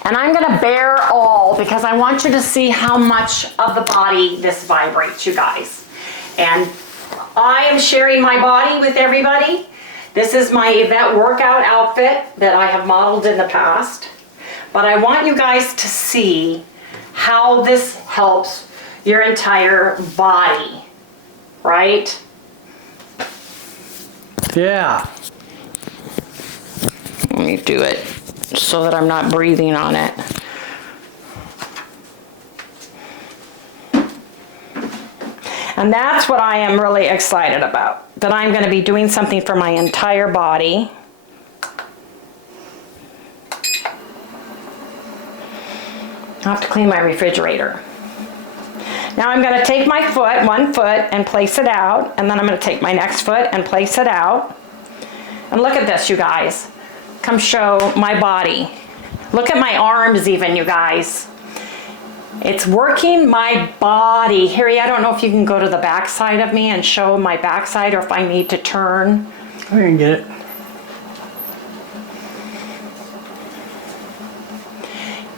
and I'm going to bear all because I want you to see how much of the body this vibrates, you guys. And I am sharing my body with everybody. This is my Yvette workout outfit that I have modeled in the past. But I want you guys to see how this helps your entire body, right? Yeah. Let me do it so that I'm not breathing on it. And that's what I am really excited about, that I'm going to be doing something for my entire body. I have to clean my refrigerator. Now I'm going to take my foot, one foot, and place it out, and then I'm going to take my next foot and place it out. And look at this, you guys. Come show my body. Look at my arms even, you guys. It's working my body. Harry, I don't know if you can go to the back side of me and show my backside or if I need to turn. I can get it.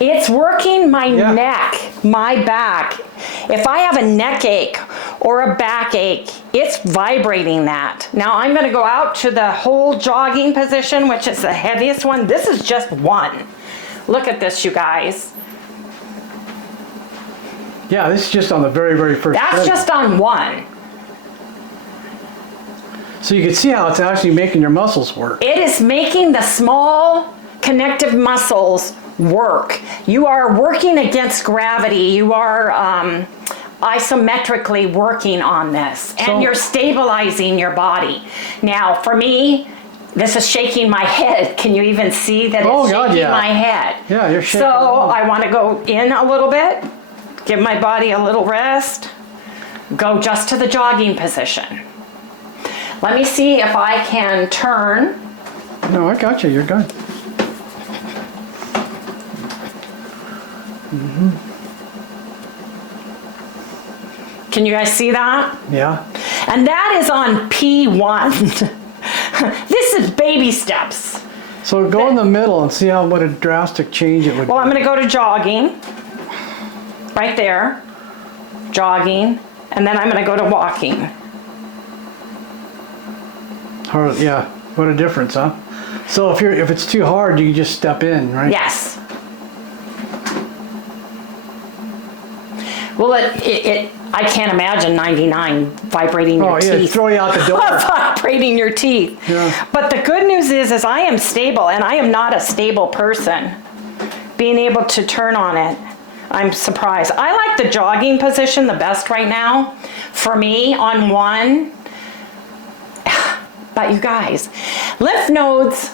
It's working my neck, my back. If I have a neck ache or a backache, it's vibrating that. Now I'm going to go out to the whole jogging position, which is the heaviest one. This is just one. Look at this, you guys. Yeah, this is just on the very, very first That's leg. just on one. So you can see how it's actually making your muscles work. It is making the small connective muscles work. You are working against gravity. You are isometrically working on this, and you're stabilizing your body. Now, for me, this is shaking my head. Can you even see that it's shaking my head? Yeah, you're shaking. So I want to go in a little bit, give my body a little rest, go just to the jogging position. Let me see if I can turn. No, I got you. You're good. Can you guys see that? Yeah. And that is on P1. This is baby steps. So go in the middle and see what a drastic change it would be. Well, I'm going to go to jogging. Right there. Jogging. And then I'm going to go to walking. Yeah, what a difference, huh? So if it's too hard, you can just step in, right? Yes. Well, I can't imagine 99 vibrating your teeth. Oh, yeah, throw you out the door. Vibrating your teeth. Yeah. But the good news is I am stable, and I am not a stable person. Being able to turn on it, I'm surprised. I like the jogging position the best right now. For me, on one. But you guys, lymph nodes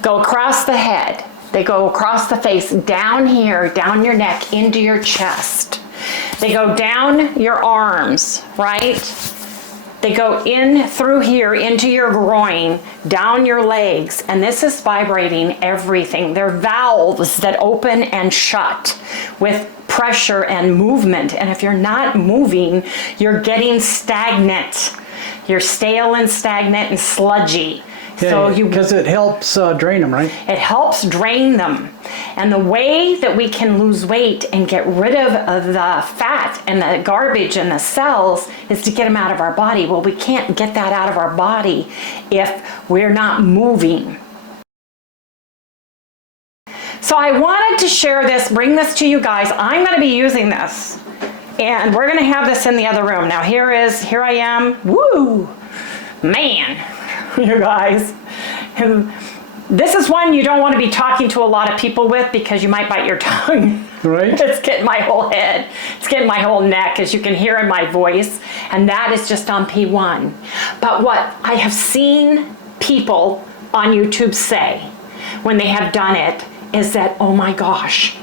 go across the head. They go across the face, down here, down your neck, into your chest. They go down your arms, right? They go in through here, into your groin, down your legs, and this is vibrating everything. They're valves that open and shut with pressure and movement. And if you're not moving, you're getting stagnant. You're stale and stagnant and sludgy. Yeah, because it helps drain them, right? It helps drain them. And the way that we can lose weight and get rid of the fat and the garbage and the cells is to get them out of our body. Well, we can't get that out of our body if we're not moving. So I wanted to share this, bring this to you guys. I'm going to be using this, and we're going to have this in the other room. Now here I am. Woo! Man, you guys. This is one you don't want to be talking to a lot of people with because you might bite your tongue. Right. It's getting my whole head. It's getting my whole neck, as you can hear in my voice. And that is just on P1. But what I have seen people on YouTube say when they have done it is that, oh my gosh,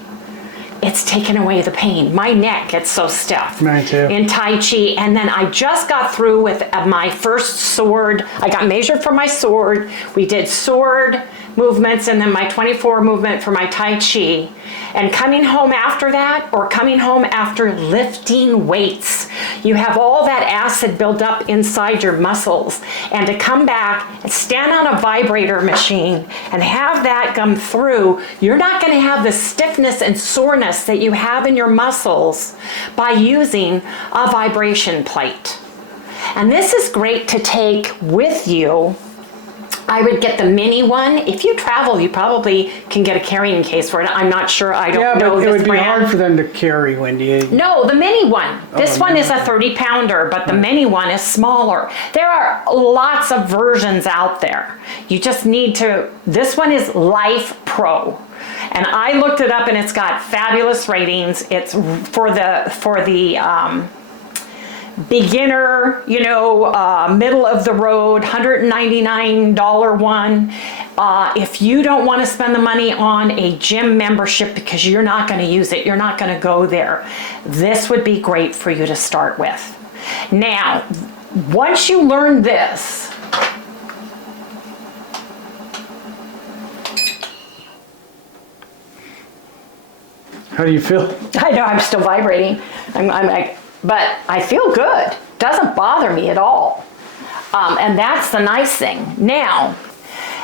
it's taken away the pain. My neck gets so stiff. Mine too. In Tai Chi. And then I just got through with my first sword. I got measured for my sword. We did sword movements and then my 24 movement for my Tai Chi. And coming home after that, or coming home after lifting weights, you have all that acid built up inside your muscles. And to come back and stand on a vibrator machine and have that come through, you're not going to have the stiffness and soreness that you have in your muscles by using a vibration plate. And this is great to take with you. I would get the mini one. If you travel, you probably can get a carrying case for it. I'm not sure. I don't know this brand. Yeah, but it would be hard for them to carry, Wendy. No, the mini one. This one is a 30-pounder, but the mini one is smaller. There are lots of versions out there. You just need to, this one is Lifepro. And I looked it up and it's got fabulous ratings. It's for the beginner, middle of the road, $199 one. If you don't want to spend the money on a gym membership because you're not going to use it, you're not going to go there, this would be great for you to start with. Now, once you learn this, how do you feel? I know I'm still vibrating. But I feel good. Doesn't bother me at all. And that's the nice thing. Now,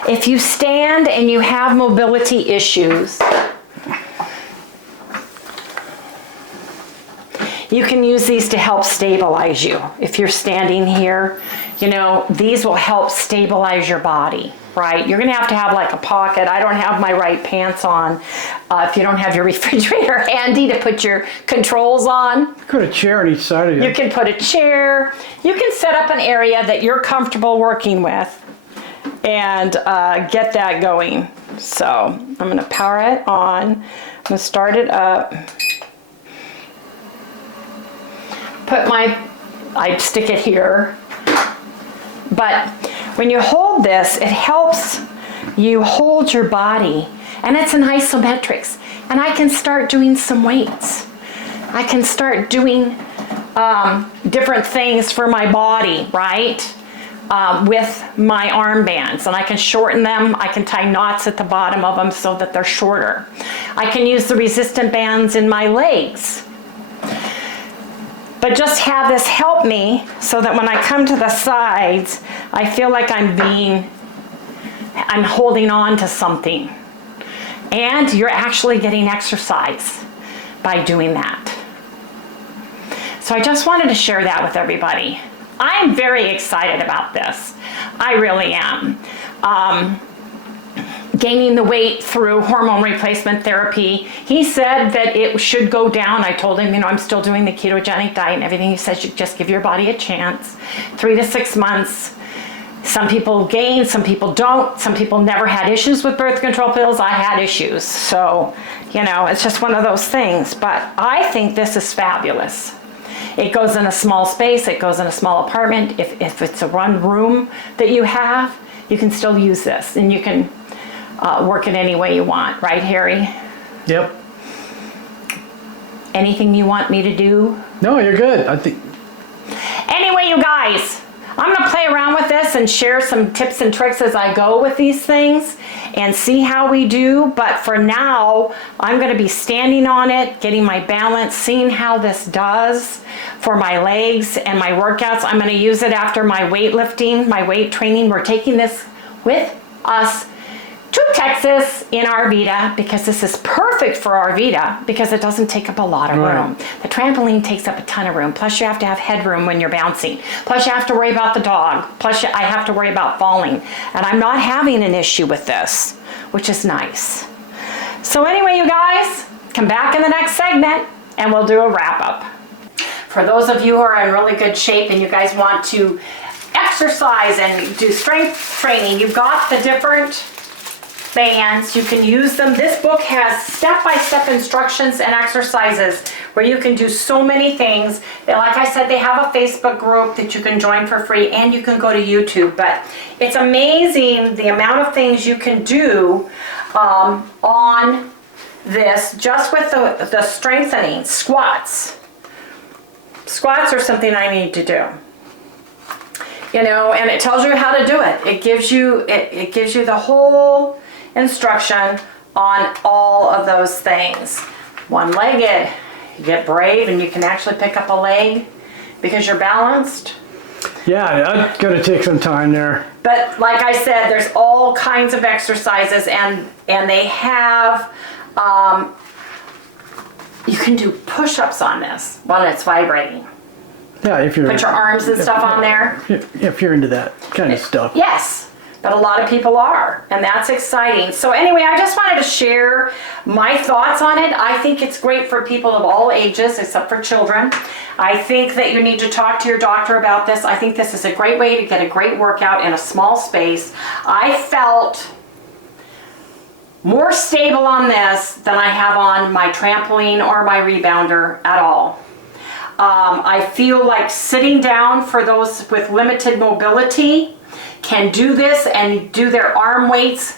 if you stand and you have mobility issues, You can use these to help stabilize you. If you're standing here, you know, these will help stabilize your body, right? You're gonna have to have like a pocket. I don't have my right pants on. If you don't have your refrigerator handy to put your controls on. Put a chair on each side of you. You can put a chair. You can set up an area that you're comfortable working with and get that going. So I'm gonna power it on. I'm gonna start it up. I stick it here. But when you hold this, it helps you hold your body, and it's an isometrics. And I can start doing some weights. I can start doing different things for my body, right? With my armbands, and I can shorten them. I can tie knots at the bottom of them so that they're shorter. I can use the resistant bands in my legs. But just have this help me so that when I come to the sides, I feel like I'm holding on to something. And you're actually getting exercise by doing that. So I just wanted to share that with everybody. I'm very excited about this. I really am. Gaining the weight through hormone replacement therapy. He said that it should go down. I told him, you know, I'm still doing the ketogenic diet and everything. He says, you just give your body a chance. 3 to 6 months. Some people gain, some people don't. Some people never had issues with birth control pills. I had issues. So, you know, it's just one of those things. But I think this is fabulous. It goes in a small space. It goes in a small apartment. If it's a one room that you have, you can still use this. And you can work it any way you want. Right, Harry? Yep. Anything you want me to do? No, you're good. I think. Anyway, you guys, I'm going to play around with this and share some tips and tricks as I go with these things and see how we do. But for now, I'm going to be standing on it, getting my balance, seeing how this does for my legs and my workouts. I'm going to use it after my weightlifting, my weight training. We're taking this with us to Texas in Arvita because this is perfect for Arvita because it doesn't take up a lot of room. The trampoline takes up a ton of room. Plus you have to have headroom when you're bouncing. Plus you have to worry about the dog. Plus I have to worry about falling. And I'm not having an issue with this, which is nice. So anyway, you guys, come back in the next segment and we'll do a wrap up. For those of you who are in really good shape and you guys want to exercise and do strength training, you've got the different bands. You can use them. This book has step-by-step instructions and exercises where you can do so many things. Like I said, they have a Facebook group that you can join for free, and you can go to YouTube. But it's amazing the amount of things you can do on this just with the strengthening. Squats. Squats are something I need to do. You know, and it tells you how to do it. It gives you the whole instruction on all of those things. One-legged, you get brave and you can actually pick up a leg because you're balanced. Yeah, that's gonna take some time there. But like I said, there's all kinds of exercises and they have, you can do push-ups on this while it's vibrating. Yeah, if you're... Put your arms and stuff on there. If you're into that kind of stuff. Yes. But a lot of people are, and that's exciting. So anyway, I just wanted to share my thoughts on it. I think it's great for people of all ages, except for children. I think that you need to talk to your doctor about this. I think this is a great way to get a great workout in a small space. I felt more stable on this than I have on my trampoline or my rebounder at all. I feel like sitting down for those with limited mobility can do this and do their arm weights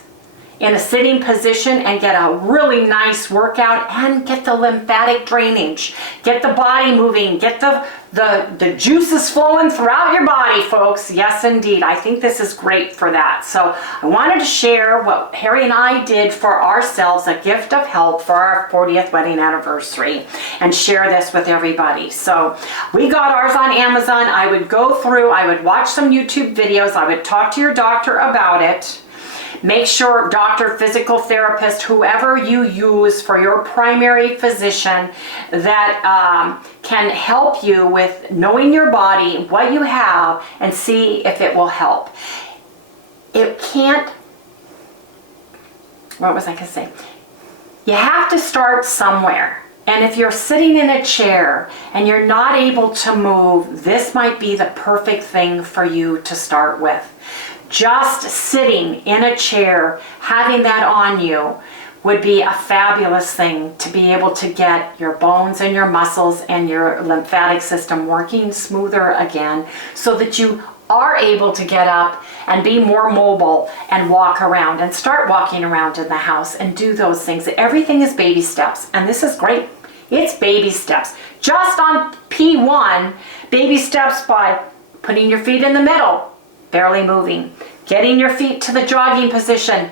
in a sitting position and get a really nice workout and get the lymphatic drainage, get the body moving, get the juices flowing throughout your body, folks. Yes, indeed. I think this is great for that. So I wanted to share what Harry and I did for ourselves, a gift of health for our 40th wedding anniversary, and share this with everybody. So we got ours on Amazon. I would go through, I would watch some YouTube videos. I would talk to your doctor about it. Make sure doctor, physical therapist, whoever you use for your primary physician that can help you with knowing your body, what you have, and see if it will help. It can't, what was I going to say? You have to start somewhere. And if you're sitting in a chair and you're not able to move, this might be the perfect thing for you to start with. Just sitting in a chair, having that on you, would be a fabulous thing to be able to get your bones and your muscles and your lymphatic system working smoother again, so that you are able to get up and be more mobile and walk around and start walking around in the house and do those things. Everything is baby steps, and this is great. It's baby steps. Just on P1, baby steps by putting your feet in the middle, barely moving, getting your feet to the jogging position,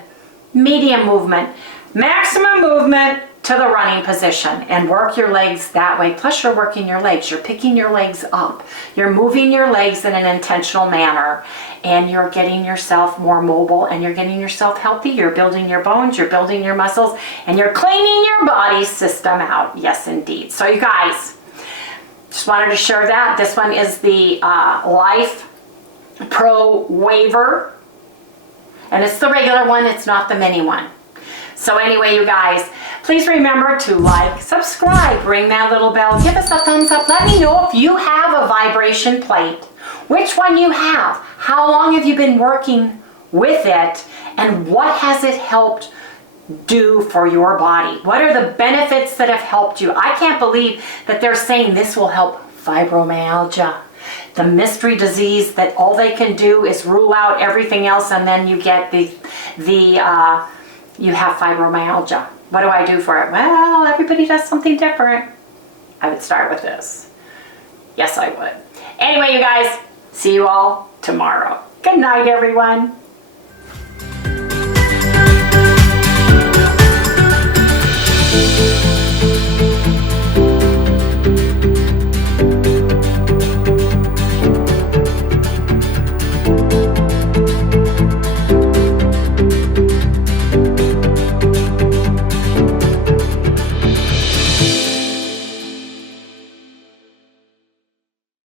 medium movement, maximum movement to the running position, and work your legs that way. Plus you're working your legs. You're picking your legs up. You're moving your legs in an intentional manner, and you're getting yourself more mobile, and you're getting yourself healthy. You're building your bones, you're building your muscles, and you're cleaning your body system out. Yes, indeed. So you guys, just wanted to share that. This one is the Lifepro waiver, and it's the regular one. It's not the mini one. So anyway, you guys, please remember to like, subscribe, ring that little bell, give us a thumbs up. Let me know if you have a vibration plate, which one you have, how long have you been working with it, and what has it helped do for your body? What are the benefits that have helped you? I can't believe that they're saying this will help fibromyalgia, the mystery disease that all they can do is rule out everything else, and then you get you have fibromyalgia. What do I do for it? Well, everybody does something different. I would start with this. Yes, I would. Anyway, you guys, see you all tomorrow. Good night, everyone.